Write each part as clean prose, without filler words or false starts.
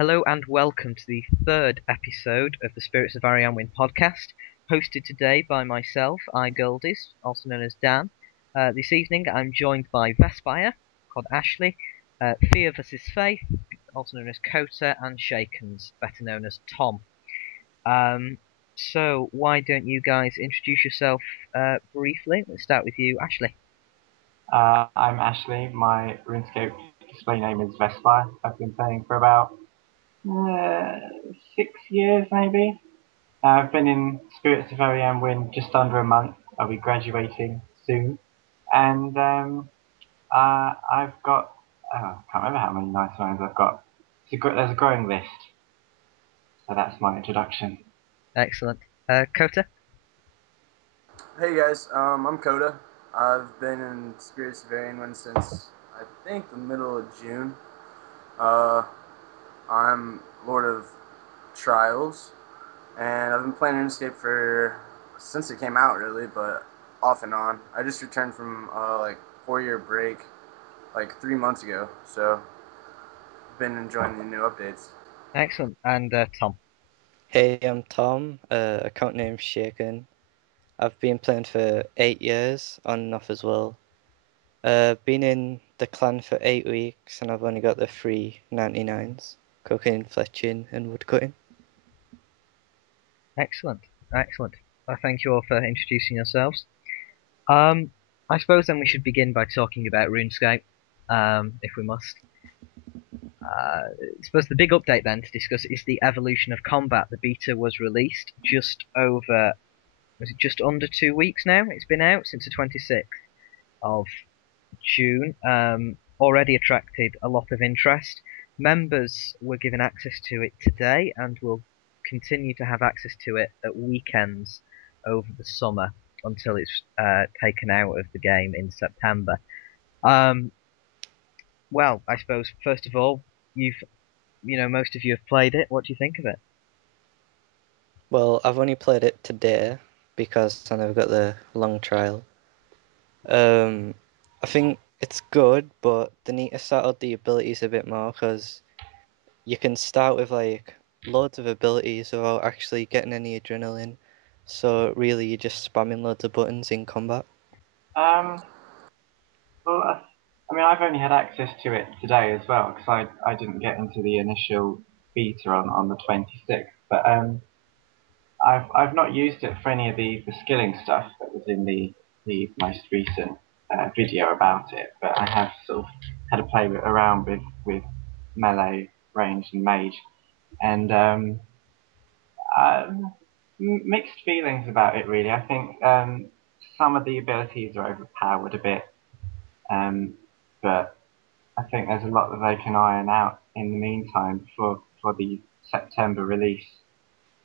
Hello and welcome to the third episode of the Spirits of Arianwyn podcast, hosted today by myself, Goldies, also known as Dan. This evening I'm joined by Vespire, called Ashley, Fear vs. Faith, also known as Kota, and Shakens, better known as Tom. So why don't you guys introduce yourself briefly? Let's start with you, Ashley. I'm Ashley. My RuneScape display name is Vespire. I've been playing for about 6 years, maybe. I've been in Spirits of Arianwyn just under a month. I'll be graduating soon, and I've got I can't remember how many nice ones I've got. There's a growing list, so that's my introduction. Excellent. Kota? Hey guys, I'm Coda. I've been in Spirits of Arianwyn since I think the middle of June. Uh, I'm Lord of Trials, and I've been playing RuneScape for since it came out, really, but off and on. I just returned from like 4 year break, like 3 months ago, so been enjoying the new updates. Excellent. And Tom? Hey, I'm Tom, account name Shaken. I've been playing for 8 years, on and off as well. Been in the clan for 8 weeks, and I've only got the 399s, cooking, fletching, and woodcutting. Excellent, excellent. Thank you all for introducing yourselves. I suppose then we should begin by talking about RuneScape, if we must. I suppose the big update then to discuss is the evolution of combat. The beta was released was it just under 2 weeks now? It's been out since the 26th of June. Already attracted a lot of interest. Members were given access to it today and will continue to have access to it at weekends over the summer until it's taken out of the game in September. Well, I suppose first of all, most of you have played it. What do you think of it? Well, I've only played it today because I never got the long trial. I think it's good, but they need to start out the abilities a bit more because you can start with like loads of abilities without actually getting any adrenaline. So really, you're just spamming loads of buttons in combat. Um, well, I mean, I've only had access to it today as well because I didn't get into the initial beta on the 26th, but I've not used it for any of the skilling stuff that was in the most recent video about it, but I have sort of had to play around with melee, range, and mage, and mixed feelings about it really. I think some of the abilities are overpowered a bit, um, but I think there's a lot that they can iron out in the meantime for the September release.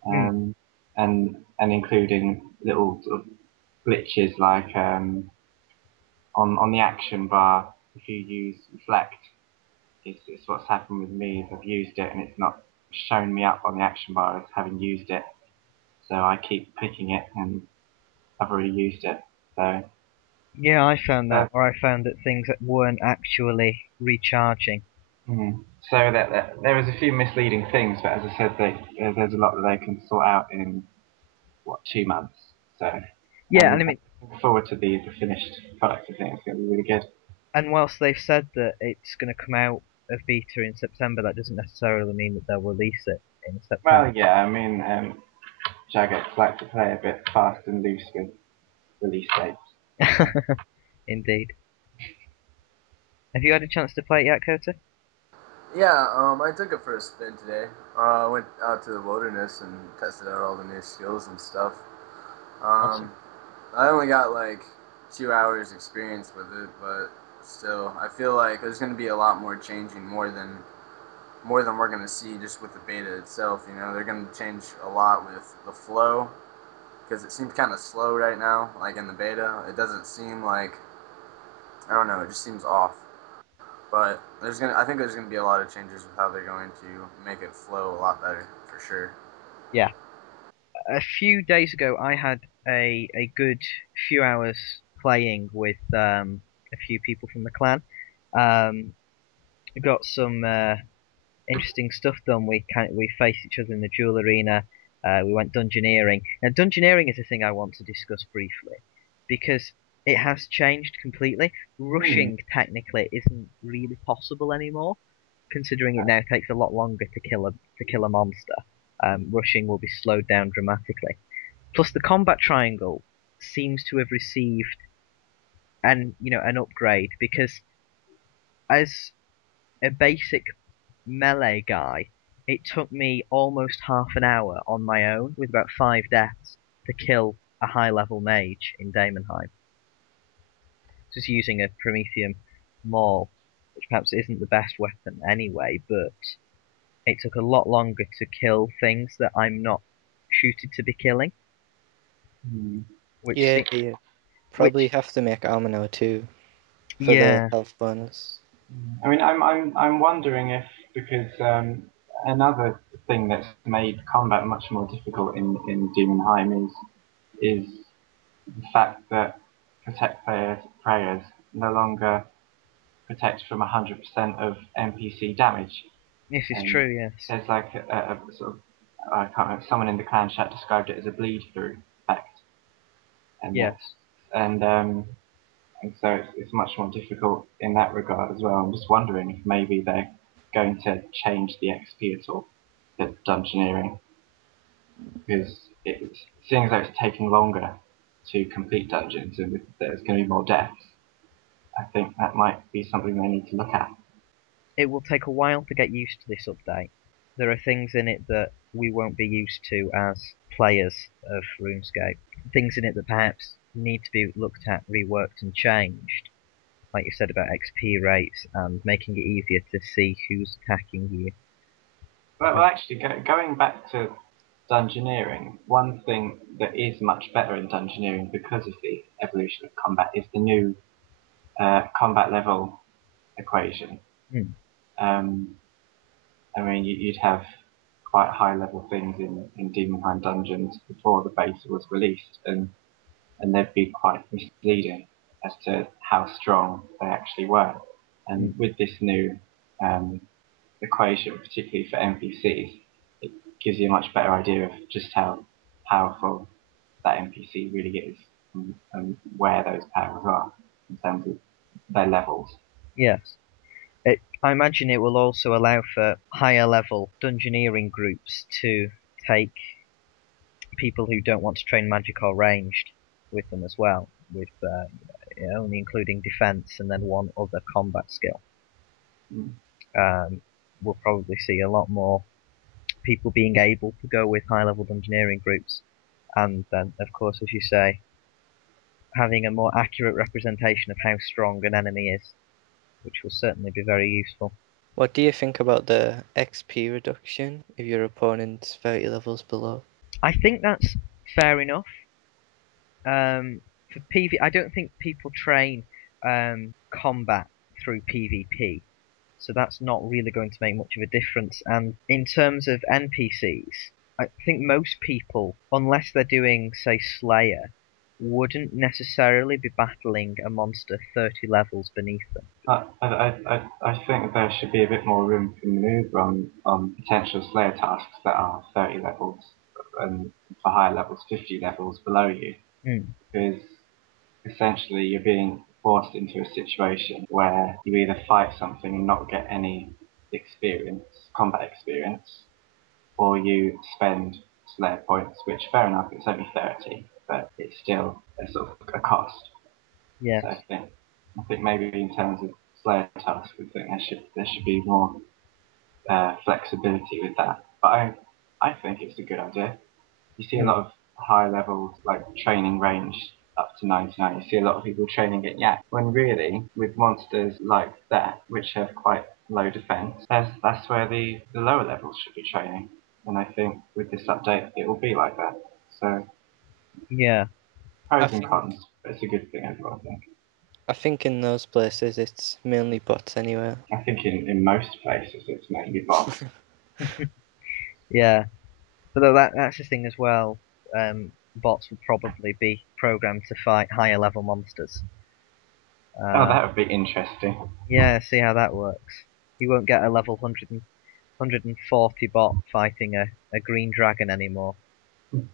Hmm. And including little sort of glitches like on the action bar, if you use reflect, it's what's happened with me is I've used it and it's not shown me up on the action bar as having used it, so I keep picking it and I've already used it. So Yeah, I found uh, that, or I found that things that weren't actually recharging. so that there was a few misleading things, but as I said, there's a lot that they can sort out in what 2 months. So Yeah, and I I'm mean, looking forward to the finished product. I think it's going to be really good. and whilst they've said that it's going to come out of beta in September, that doesn't necessarily mean that they'll release it in September. Well, yeah, I mean, Jagex like to play a bit fast and loose with release dates. Indeed. Have you had a chance to play it yet, Kota? Yeah, I took it for a spin today. Went out to the wilderness and tested out all the new skills and stuff. Awesome. Um, I only got like 2 hours experience with it, but still, I feel like there's going to be a lot more changing, more than we're going to see just with the beta itself. You know, they're going to change a lot with the flow because it seems kind of slow right now. Like in the beta, it doesn't seem like, I don't know, it just seems off. But I think there's gonna be a lot of changes with how they're going to make it flow a lot better for sure. Yeah. A few days ago, I had a good few hours playing with a few people from the clan. I got some interesting stuff done. We faced each other in the duel arena. We went dungeoneering. Now, dungeoneering is a thing I want to discuss briefly because it has changed completely. Rushing technically isn't really possible anymore, considering it now takes a lot longer to kill a monster. Rushing will be slowed down dramatically. Plus, the combat triangle seems to have received an upgrade because as a basic melee guy, it took me almost half an hour on my own with about 5 deaths to kill a high level mage in Daemonheim. Just using a Prometheum Maul, which perhaps isn't the best weapon anyway, but it took a lot longer to kill things that I'm not suited to be killing. Which Yeah, se- you probably which have to make Amino too for the yeah, health bonus. I mean, I'm wondering if because another thing that's made combat much more difficult in Demonheim is the fact that protect prayers no longer protect from 100% of NPC damage. this is And true. Yes, there's like a sort of I can't remember, someone in the clan chat described it as a bleed through effect, and yes. that's and so it's much more difficult in that regard as well. I'm just wondering if maybe they're going to change the XP at all for dungeoneering because seeing as though it's taking longer to complete dungeons and there's going to be more deaths, I think that might be something they need to look at. It will take a while to get used to this update. There are things in it that we won't be used to as players of RuneScape. Things in it that perhaps need to be looked at, reworked, and changed. Like you said about XP rates and making it easier to see who's attacking you. Well, actually, going back to dungeoneering, one thing that is much better in dungeoneering because of the evolution of combat is the new combat level equation. Hmm. I mean, you'd have quite high level things in Demonheim dungeons before the beta was released, and they'd be quite misleading as to how strong they actually were. Hmm. And with this new um, equation, particularly for NPCs, it gives you a much better idea of just how powerful that NPC really is and where those powers are in terms of their levels. Yes. I imagine it will also allow for higher level dungeoneering groups to take people who don't want to train magic or ranged with them as well, with only including defense and then one other combat skill. Mm. We'll probably see a lot more people being able to go with high level dungeoneering groups, and then, of course, as you say, having a more accurate representation of how strong an enemy is, which will certainly be very useful. What do you think about the XP reduction if your opponent's 30 levels below? I think that's fair enough. For PV, I don't think people train combat through PvP, so that's not really going to make much of a difference. And in terms of NPCs, I think most people, unless they're doing, say, Slayer, wouldn't necessarily be battling a monster 30 levels beneath them. I think there should be a bit more room for manoeuvre on potential Slayer tasks that are 30 levels and for higher levels 50 levels below you, Mm, because essentially you're being forced into a situation where you either fight something and not get any combat experience, or you spend Slayer points, which fair enough, it's only 30, but it's still a sort of a cost. yes. So I think maybe in terms of Slayer tasks, I think there should be more flexibility with that. But I think it's a good idea. You see a Mm, lot of high levels like training range up to 99. You see a lot of people training at Yak. When really, with monsters like that, which have quite low defense, that's where the lower levels should be training. And I think with this update, it will be like that. So yeah. I pros and think cons, but it's a good thing overall. I think in those places it's mainly bots anyway. I think in most places it's mainly bots. Yeah. But that's the thing as well. Bots will probably be programmed to fight higher level monsters. Oh, Uh, that would be interesting. yeah, see how that works. You won't get a level 100. 140 bot fighting a green dragon anymore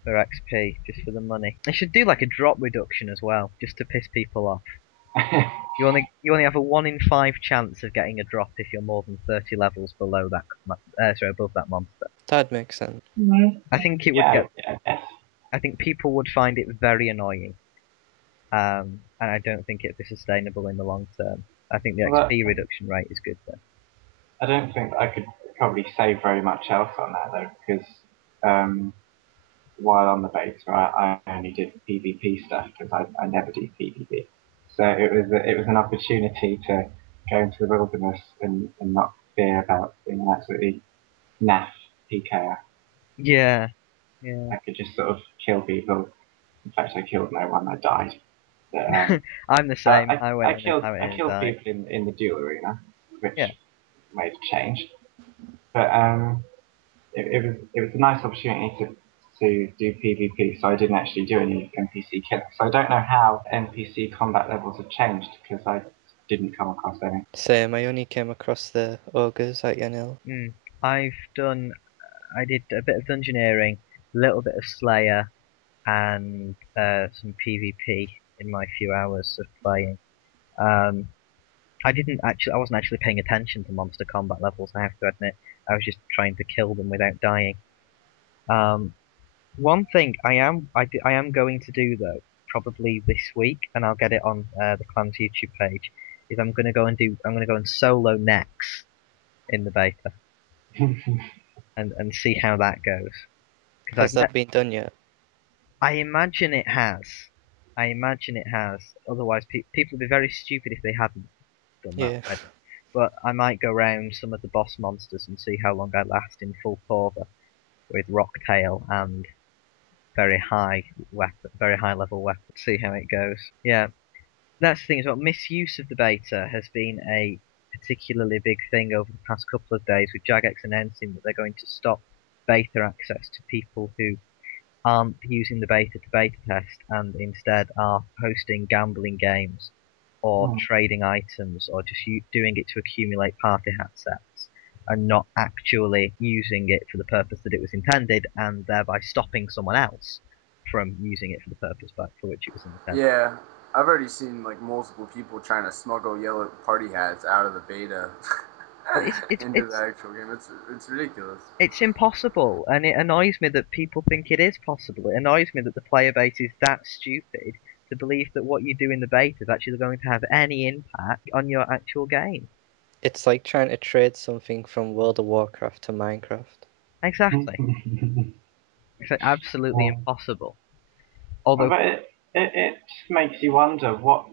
for XP, just for the money. They should do like a drop reduction as well, just to piss people off. You only have a 1 in 5 chance of getting a drop if you're more than 30 levels below that. Above that monster. That makes sense. I think it would yeah, get. yeah, I guess. I think people would find it very annoying, and I don't think it'd be sustainable in the long term. I think the Well, XP reduction rate is good though. I don't think I could probably say very much else on that though, because while on the beta, I only did PvP stuff because I never do PvP. So it was an opportunity to go into the wilderness and not fear about being an absolutely naff PKer. Yeah. I could just sort of kill people. In fact, I killed no one. I died. But, I'm the same. I went in and I killed died. people in the duel arena, which Yeah. made a change. But it was a nice opportunity to do PvP, so I didn't actually do any NPC killing. So I don't know how NPC combat levels have changed because I didn't come across any. Same, I only came across the ogres at Yanil. I did a bit of dungeoneering, a little bit of Slayer, and some PvP in my few hours of playing. I wasn't actually paying attention to monster combat levels, I have to admit. I was just trying to kill them without dying. One thing I am going to do though, probably this week, and I'll get it on the clan's YouTube page, is I'm gonna go and solo Nex in the beta and see how that goes. Has that been done yet? I imagine it has. I imagine it has. Otherwise, people would be very stupid if they hadn't done that Yeah. already. But I might go round some of the boss monsters and see how long I last in full Corva with Rocktail and very high level weapon. See how it goes. Yeah, that's the thing as well. Misuse of the beta has been a particularly big thing over the past couple of days, with Jagex announcing that they're going to stop beta access to people who aren't using the beta to beta test and instead are hosting gambling games or trading items or just doing it to accumulate party hat sets and not actually using it for the purpose that it was intended and thereby stopping someone else from using it for the purpose for which it was intended. Yeah, I've already seen like multiple people trying to smuggle yellow party hats out of the beta into the actual game. It's ridiculous. It's impossible, and it annoys me that people think it is possible. It annoys me that the player base is that stupid to believe that what you do in the beta is actually going to have any impact on your actual game. It's like trying to trade something from World of Warcraft to Minecraft. Exactly. It's absolutely impossible. Although, but it just makes you wonder what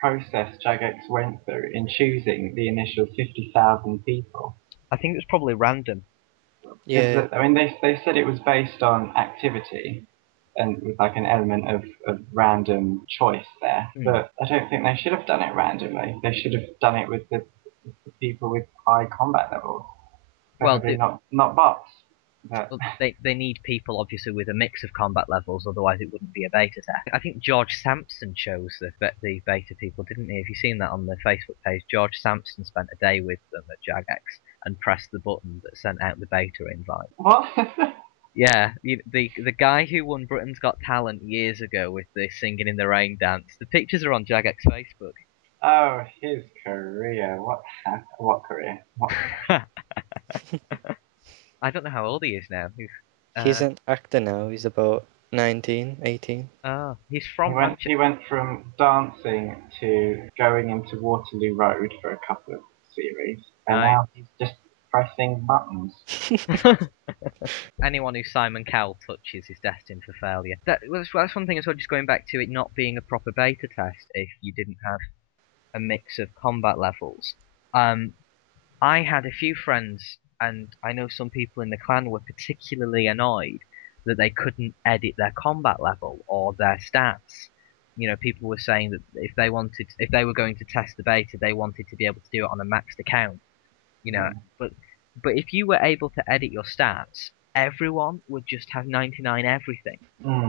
process Jagex went through in choosing the initial 50,000 people. I think it was probably random. Yeah. I mean, they said it was based on activity and with like an element of random choice there. But I don't think they should have done it randomly. They should have done it with the people with high combat levels. Preferably not bots. But Well, they need people obviously with a mix of combat levels, otherwise it wouldn't be a beta test. I think George Sampson chose the beta people, didn't he? Have you seen that on the Facebook page? George Sampson spent a day with them at Jagex and pressed the button that sent out the beta invite. What? Yeah, the guy who won Britain's Got Talent years ago with the Singing in the Rain dance. The pictures are on Jagex Facebook. Oh, his career. What career? What? I don't know how old he is now. He's an actor now. He's about 19, 18. He's from He went from dancing to going into Waterloo Road for a couple of series, and now he's just pressing buttons. Anyone who Simon Cowell touches is destined for failure. That's one thing as well, just going back to it not being a proper beta test if you didn't have a mix of combat levels. I had a few friends, and I know some people in the clan were particularly annoyed that they couldn't edit their combat level or their stats. You know, people were saying that if they were going to test the beta, they wanted to be able to do it on a maxed account. You know, but if you were able to edit your stats, everyone would just have 99 everything.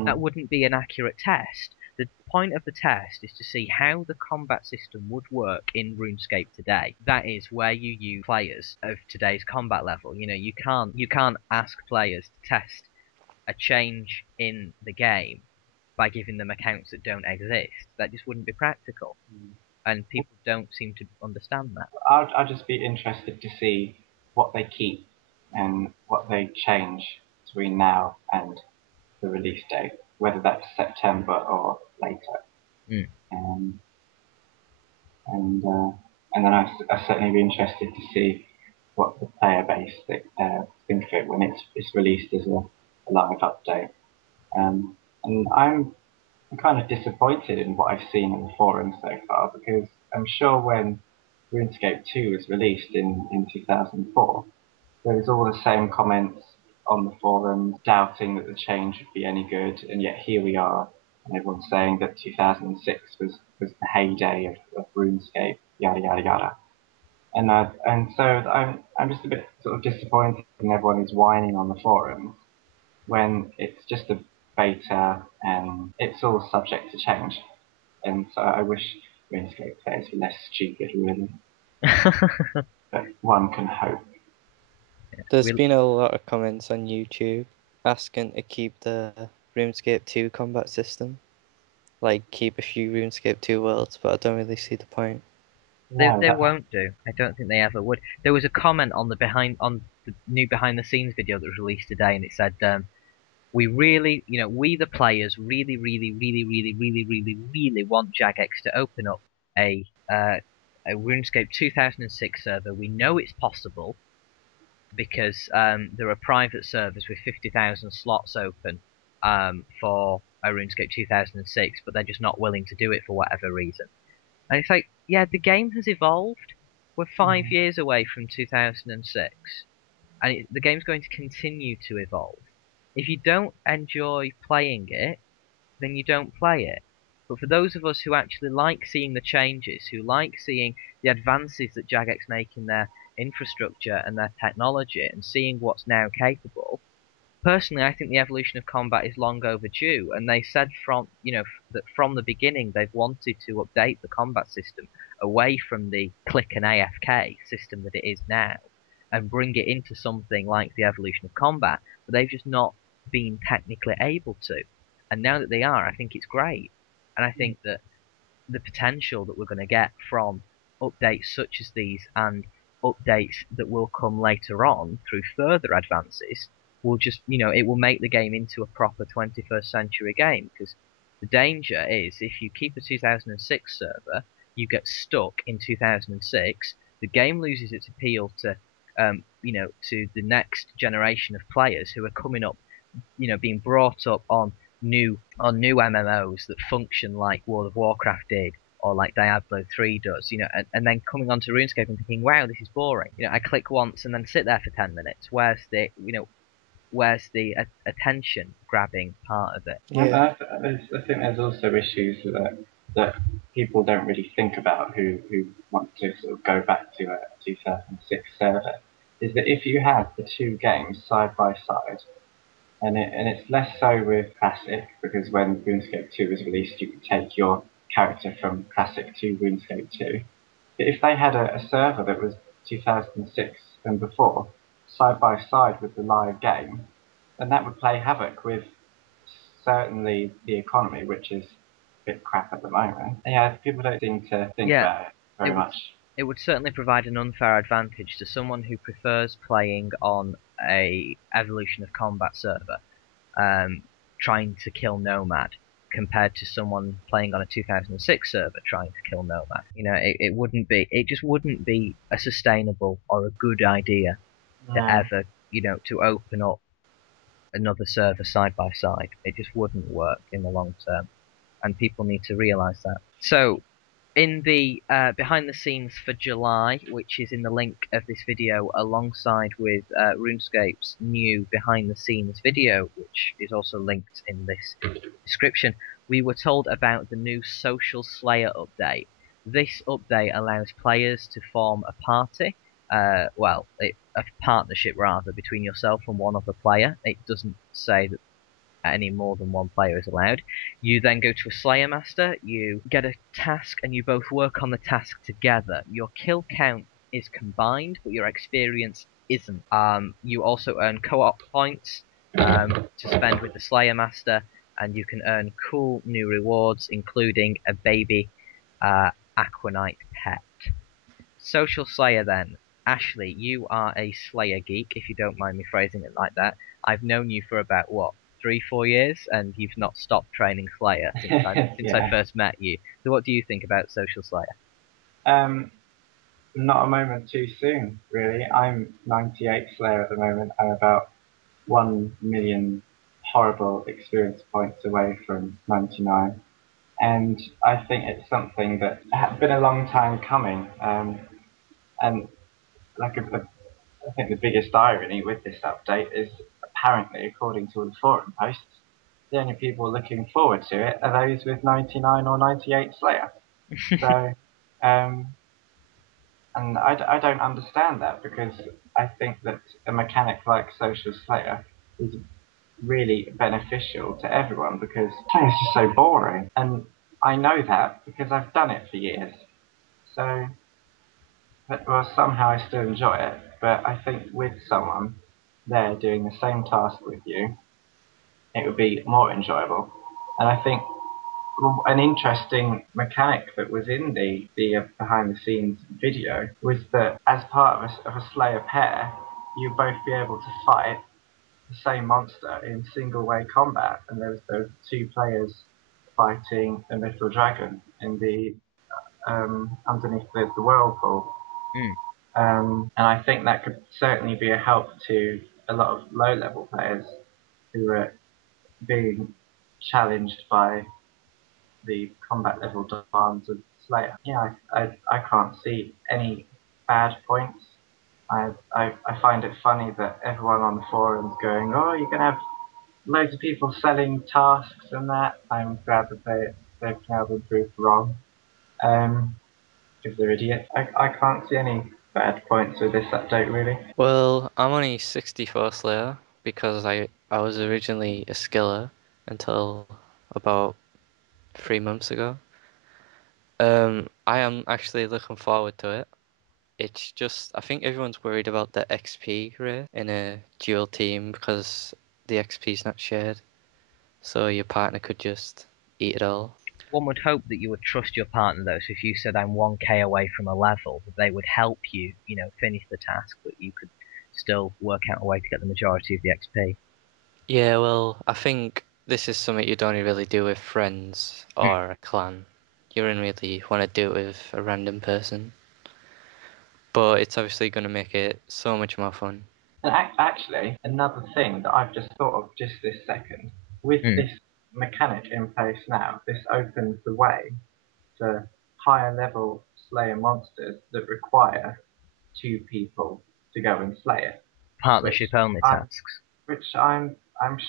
That wouldn't be an accurate test. The point of the test is to see how the combat system would work in RuneScape today. That is where you use players of today's combat level. You can't ask players to test a change in the game by giving them accounts that don't exist. That just wouldn't be practical, and people don't seem to understand that. I'll just be interested to see what they keep and what they change between now and the release date, whether that's September or later. Mm. And then I'd certainly be interested to see what the player base think of it when it's released as a live update. And I'm kind of disappointed in what I've seen on the forums so far, because I'm sure when RuneScape 2 was released in 2004, there was all the same comments on the forums doubting that the change would be any good, and yet here we are, and everyone's saying that 2006 was the heyday of RuneScape, yada yada yada. And so I'm just a bit sort of disappointed when everyone is whining on the forums when it's just a beta and it's all subject to change. And so I wish RuneScape players were less stupid, really. But one can hope. There's been a lot of comments on YouTube asking to keep the RuneScape 2 combat system. Like, keep a few RuneScape 2 worlds, but I don't really see the point. They won't do. I don't think they ever would. There was a comment on the new behind the scenes video that was released today, and it said, we really, we the players really, really, really, really, really, really, really want Jagex to open up a RuneScape 2006 server. We know it's possible because there are private servers with 50,000 slots open for a RuneScape 2006, but they're just not willing to do it for whatever reason. And it's like, yeah, the game has evolved. We're 5 years away from 2006, and the game's going to continue to evolve. If you don't enjoy playing it, then you don't play it. But for those of us who actually like seeing the changes, who like seeing the advances that Jagex make in their infrastructure and their technology, and seeing what's now capable, personally, I think the evolution of combat is long overdue. And they said that from the beginning they've wanted to update the combat system away from the click and AFK system that it is now, and bring it into something like the evolution of combat, but they've just not been technically able to. And now that they are, I think it's great. And I think that the potential that we're going to get from updates such as these, and updates that will come later on through further advances, will just, it will make the game into a proper 21st century game. Because the danger is, if you keep a 2006 server, you get stuck in 2006, the game loses its appeal to to the next generation of players who are coming up, being brought up on new MMOs that function like World of Warcraft did, or like Diablo 3 does, and then coming onto RuneScape and thinking, wow, this is boring. I click once and then sit there for 10 minutes. Where's the attention grabbing part of it? Yeah. I think there's also issues that people don't really think about who want to sort of go back to a 2006 server. Is that if you have the two games side by side, and it's less so with Classic, because when RuneScape 2 was released, you could take your character from Classic to RuneScape 2. But if they had a server that was 2006 and before, side by side with the live game, then that would play havoc with certainly the economy, which is a bit crap at the moment. Yeah, people don't seem to think about it very much. It would certainly provide an unfair advantage to someone who prefers playing on a Evolution of Combat server, trying to kill Nomad, compared to someone playing on a 2006 server trying to kill Nomad. It just wouldn't be a sustainable or a good idea to ever, to open up another server side by side. It just wouldn't work in the long term, and people need to realize that. So, in the behind the scenes for July, which is in the link of this video, alongside with RuneScape's new behind the scenes video, which is also linked in this description, we were told about the new Social Slayer update. This update allows players to form a party, a partnership rather, between yourself and one other player. It doesn't say that any more than one player is allowed. You then go to a Slayer Master, you get a task, and you both work on the task together. Your kill count is combined, but your experience isn't. You also earn co-op points to spend with the Slayer Master, and you can earn cool new rewards, including a baby Aquanite pet. Social Slayer then. Ashley, you are a Slayer geek, if you don't mind me phrasing it like that. I've known you for about, what, 3-4 years, and you've not stopped training Slayer since I Yeah. first met you. So what do you think about Social Slayer? Not a moment too soon, really. I'm 98 Slayer at the moment. I'm about 1 million horrible experience points away from 99. And I think it's something that has been a long time coming. And like I think the biggest irony with this update is apparently, according to the forum posts, the only people looking forward to it are those with 99 or 98 Slayer. So, and I don't understand that, because I think that a mechanic like Social Slayer is really beneficial to everyone, because playing is just so boring. And I know that because I've done it for years. So, but, well, somehow I still enjoy it, but I think with someone there doing the same task with you, it would be more enjoyable. And I think an interesting mechanic that was in the behind the scenes video was that as part of a Slayer pair, you both be able to fight the same monster in single way combat, and there was two players fighting a little dragon in the underneath the whirlpool. Mm. And I think that could certainly be a help to a lot of low level players who are being challenged by the combat level demands of Slayer. Yeah, I can't see any bad points. I find it funny that everyone on the forums going, oh, you're going to have loads of people selling tasks and that. I'm glad that they've now been proved wrong. Because they're idiots. I can't see any bad points with this update, really. Well, I'm only 64 Slayer because I was originally a skiller until about 3 months ago. I am actually looking forward to it. It's just I think everyone's worried about the XP rate in a dual team because the XP is not shared, so your partner could just eat it all. One would hope that you would trust your partner, though. So if you said I'm 1k away from a level, that they would help you, finish the task, but you could still work out a way to get the majority of the XP. Yeah, well, I think this is something you'd only really do with friends or a clan. You wouldn't really want to do it with a random person. But it's obviously going to make it so much more fun. And actually, another thing that I've just thought of just this second, with Mm. this mechanic in place now, this opens the way to higher level Slayer monsters that require two people to go and slay it. Partnership only I'm, tasks. which I'm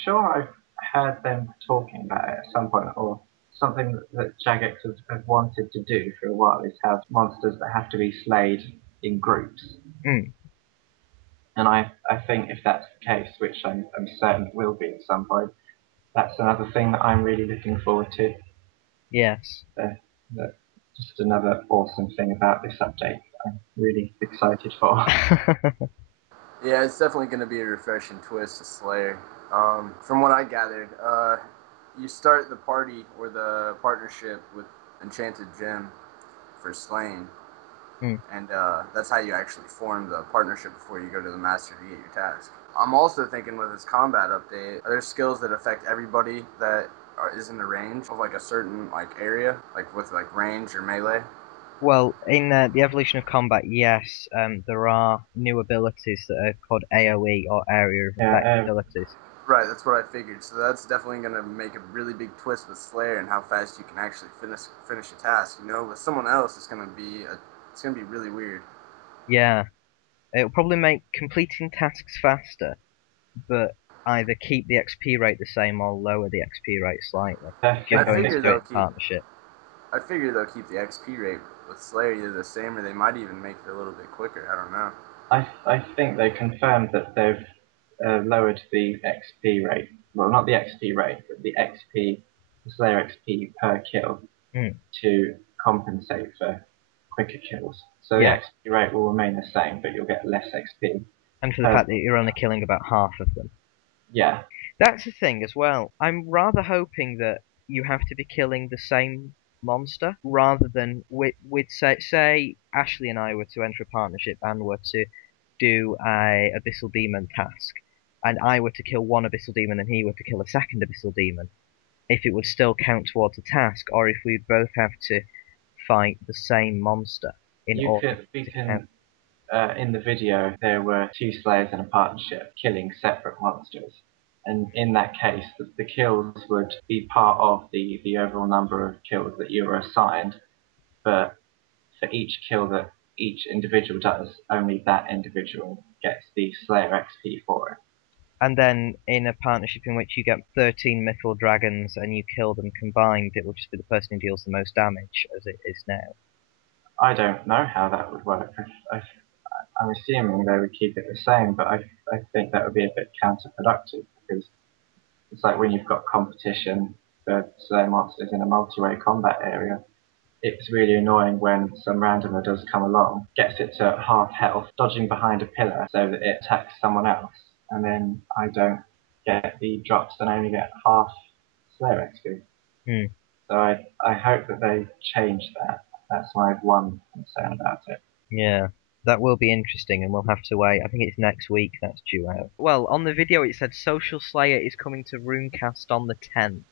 sure I've heard them talking about it at some point, or something that Jagex has wanted to do for a while is have monsters that have to be slayed in groups. Mm. And I think if that's the case, which I'm certain it will be at some point, that's another thing that I'm really looking forward to. Yes. Just another awesome thing about this update I'm really excited for. Yeah, it's definitely going to be a refreshing twist to Slayer. From what I gathered, you start the party or the partnership with Enchanted Gem for slaying, Mm. and that's how you actually form the partnership before you go to the master to get your task. I'm also thinking with this combat update, are there skills that affect everybody that is in the range of like a certain like area, like with like range or melee? Well, in the evolution of combat, yes, there are new abilities that are called AoE, or area of effect abilities. Right, that's what I figured. So that's definitely going to make a really big twist with Slayer and how fast you can actually finish a task. You know, with someone else, it's going to be really weird. Yeah, it'll probably make completing tasks faster, but either keep the XP rate the same or lower the XP rate slightly if you're I going figure straight they'll to keep. partnership. I figure they'll keep the XP rate with Slayer either the same or they might even make it a little bit quicker. I don't know. I think they confirmed that they've lowered the XP rate. Well, not the XP rate, but the XP, the Slayer XP per kill to compensate for quicker kills. So the Yeah. XP rate will remain the same, but you'll get less XP. And for the fact that you're only killing about half of them. Yeah. That's the thing as well. I'm rather hoping that you have to be killing the same monster rather than with say Ashley and I were to enter a partnership and were to do a Abyssal Demon task, and I were to kill one Abyssal Demon and he were to kill a second Abyssal Demon, if it would still count towards a task, or if we'd both have to fight the same monster in order We to count. can in the video, there were two Slayers in a partnership killing separate monsters. And in that case, the kills would be part of the overall number of kills that you were assigned. But for each kill that each individual does, only that individual gets the Slayer XP for it. And then in a partnership in which you get 13 Mythal Dragons and you kill them combined, it will just be the person who deals the most damage, as it is now. I don't know how that would work. I'm assuming they would keep it the same, but I think that would be a bit counterproductive because it's like when you've got competition for Slayer monsters in a multi-way combat area, it's really annoying when some randomer does come along, gets it to half health, dodging behind a pillar so that it attacks someone else, and then I don't get the drops and I only get half Slayer XP. So I hope that they change that. That's my one concern about it. Yeah, that will be interesting, and we'll have to wait. I think it's next week that's due out. Well, on the video it said Social Slayer is coming to Runecast on the 10th.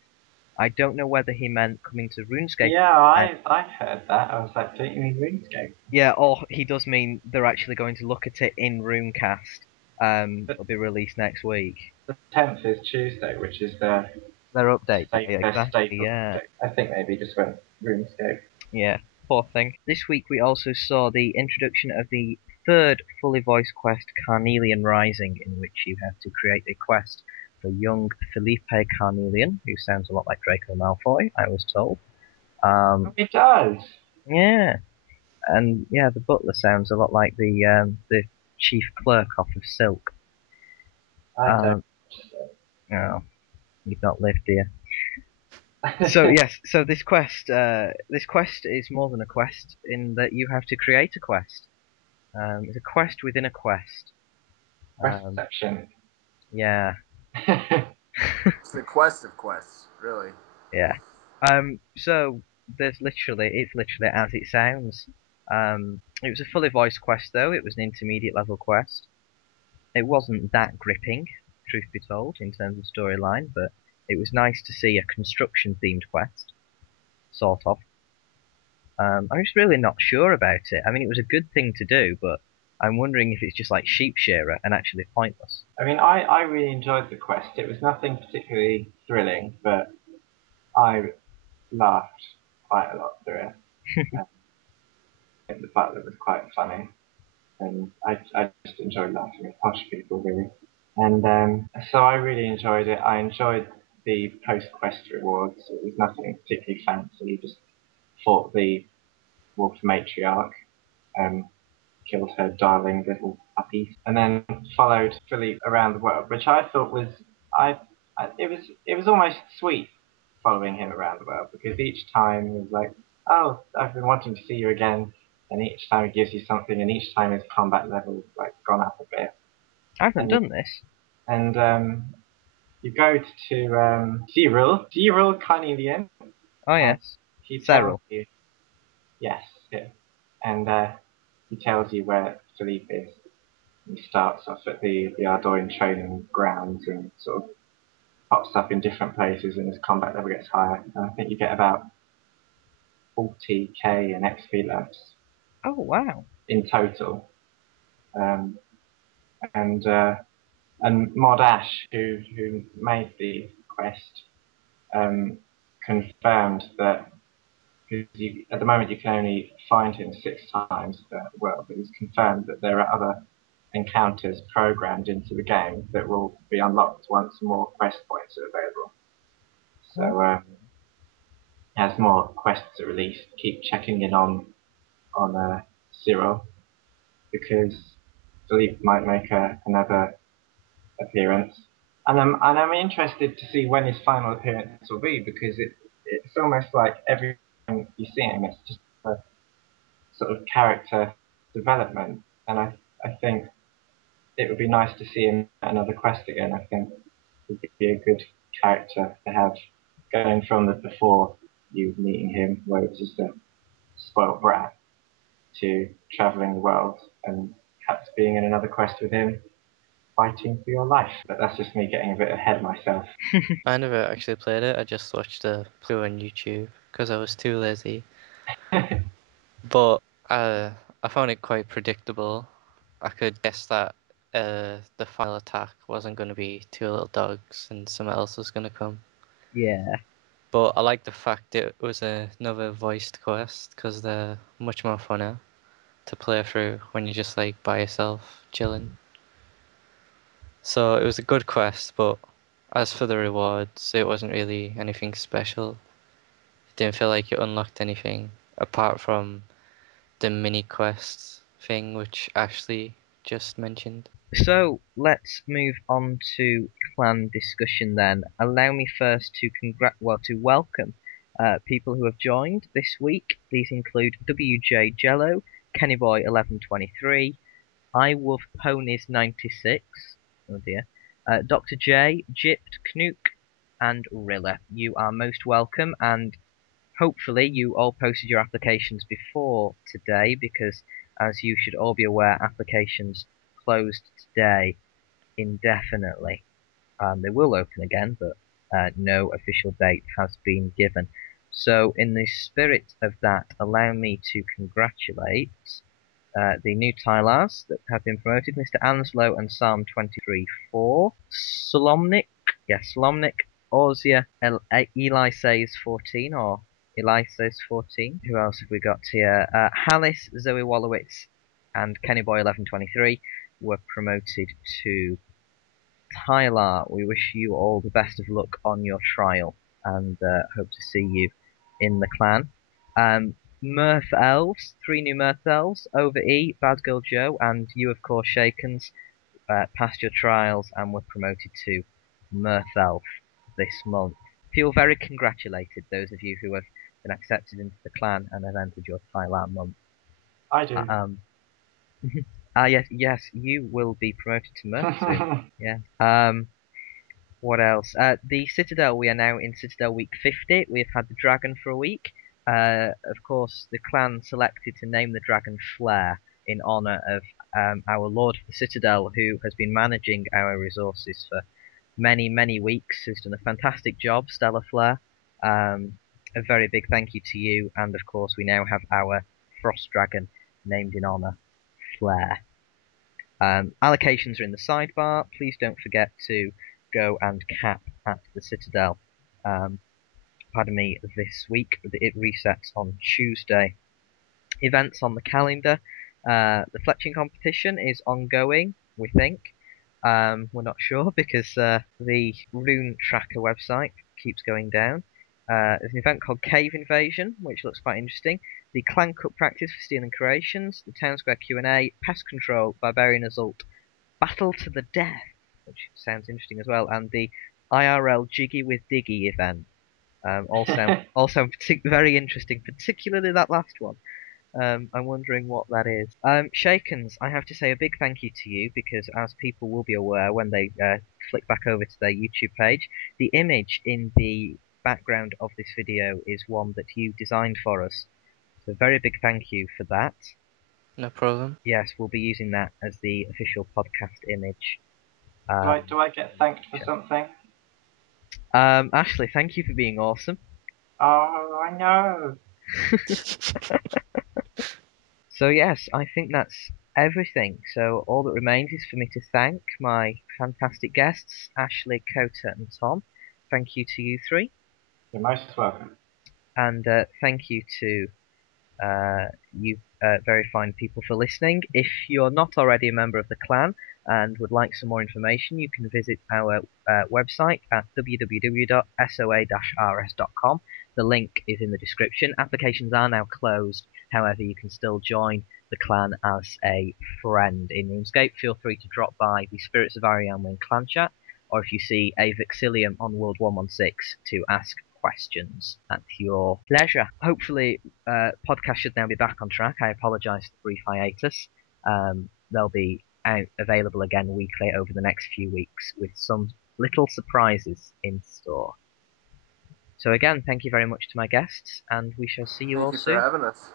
I don't know whether he meant coming to RuneScape. Yeah, I heard that. I was like, don't you mean RuneScape? Yeah, or he does mean they're actually going to look at it in Runecast. It'll be released next week. The 10th is Tuesday, which is their Their update day, staple exactly, yeah. update. I think maybe just went RuneScape. Yeah, poor thing. This week we also saw the introduction of the third fully voiced quest, Carnillean Rising, in which you have to create a quest for young Felipe Carnillean, who sounds a lot like Draco Malfoy, I was told. It does! Yeah, and yeah, the butler sounds a lot like the chief clerk off of Silk. I don't. Oh, you've not lived here. So yes, so this quest is more than a quest in that you have to create a quest. It's a quest within a quest. Reception. Yeah. It's the quest of quests, really. Yeah. So it's literally as it sounds. It was a fully voiced quest though. It was an intermediate level quest. It wasn't that gripping, truth be told, in terms of storyline, but it was nice to see a construction themed quest, sort of. I'm just really not sure about it. I mean, it was a good thing to do, but I'm wondering if it's just like Sheep Shearer and actually pointless. I mean, I really enjoyed the quest. It was nothing particularly thrilling, but I laughed quite a lot through it. The butler was quite funny, and I just enjoyed laughing at posh people, really. And so I really enjoyed it. I enjoyed the post-quest rewards. It was nothing particularly fancy. You just fought the wolf matriarch, killed her darling little puppy, and then followed Philippe around the world, which I thought was it was almost sweet following him around the world because each time he was like, "Oh, I've been wanting to see you again," and each time he gives you something, and each time his combat level's like gone up a bit. I haven't And done this. and you go to Cyril Carnelian. Oh yes, He tells Cyril. you, yes, yeah, and he tells you where Philippe is. He starts off at the Ardoin training grounds and sort of pops up in different places, and his combat level gets higher. And I think you get about 40k in XP levels Oh wow. in total. Um, and Mod Ash, who made the quest, confirmed that at the moment you can only find him 6 times throughout the world, but he's confirmed that there are other encounters programmed into the game that will be unlocked once more quest points are available. So as more quests are released, keep checking in on Cyril because Philippe might make another appearance. And I'm interested to see when his final appearance will be, because it's almost like every time you see him, it's just a sort of character development. And I think it would be nice to see him at another quest again. I think would be a good character to have, going from the before you meeting him, where it's just a spoiled brat, to traveling the world and perhaps being in another quest with him, fighting for your life. But that's just me getting a bit ahead of myself. I never actually played it. I just watched a playthrough on YouTube because I was too lazy. But I found it quite predictable. I could guess that the final attack wasn't going to be two little dogs and someone else was going to come. Yeah. But I like the fact it was another voiced quest because they're much more funner to play through when you're just like by yourself chilling. So it was a good quest, but as for the rewards, it wasn't really anything special. It didn't feel like it unlocked anything apart from the mini quests thing which Ashley just mentioned. So let's move on to clan discussion then. Allow me first to to welcome people who have joined this week. These include WJ Jello, Kennyboy 1123, iWolf Ponies 96, oh dear, Dr. J, Gypt, Knook, and Rilla. You are most welcome, and hopefully you all posted your applications before today, because as you should all be aware, applications closed today indefinitely. They will open again, but no official date has been given. So in the spirit of that, allow me to congratulate the new Tylars that have been promoted, Mr. Anslow and Psalm 23-4, Solomnik, yes, Solomnik, Orzia, Eli says 14, or Eli says 14. Who else have we got here? Hallis, Zoe Wallowitz, and Kennyboy 1123 were promoted to Tyler. We wish you all the best of luck on your trial, and hope to see you in the clan. Mirth Elves, 3 new Mirth Elves, Over E, Bad Girl Joe, and you, of course, Shakens, passed your trials and were promoted to Mirth Elf this month. Feel very congratulated, those of you who have been accepted into the clan and have entered your Tyler month. I do. Yes, you will be promoted to Mirth soon. Yeah. What else? The Citadel. We are now in Citadel week 50. We've had the dragon for a week. Of course, the clan selected to name the dragon Flare in honor of our Lord of the Citadel, who has been managing our resources for many, many weeks. Who's done a fantastic job, Stella Flare. A very big thank you to you, and of course, we now have our Frost Dragon named in honor, Flare. Allocations are in the sidebar. Please don't forget to go and cap at the Citadel. Pardon me, this week. It resets on Tuesday. Events on the calendar. The fletching competition is ongoing, we think. We're not sure because the rune tracker website keeps going down. There's an event called Cave Invasion, which looks quite interesting. The Clan Cup practice for stealing creations. The Town Square Q&A. Pest Control, Barbarian Assault. Battle to the Death, which sounds interesting as well. And the IRL Jiggy with Diggy event. All sound very interesting, particularly that last one. I'm wondering what that is. Shakens, I have to say a big thank you to you, because as people will be aware when they flick back over to their YouTube page, the image in the background of this video is one that you designed for us. So very big thank you for that. No problem. Yes, we'll be using that as the official podcast image. Do I get thanked for something? Ashley, thank you for being awesome. Oh, I know. So yes, I think that's everything. So all that remains is for me to thank my fantastic guests, Ashley, Kota, and Tom. Thank you to you three. You're most welcome. And thank you to you very fine people for listening. If you're not already a member of the clan and would like some more information, you can visit our website at www.soa-rs.com. The link is in the description. Applications are now closed, However, you can still join the clan as a friend in RuneScape. Feel free to drop by the Spirits of Arianwyn clan chat, or if you see a Vixilium on World 116, to ask questions at your leisure. Hopefully, podcast should now be back on track. I apologise for the brief hiatus. They'll be available again weekly over the next few weeks with some little surprises in store. So again, thank you very much to my guests, and we shall see you all Thank you for soon. having us.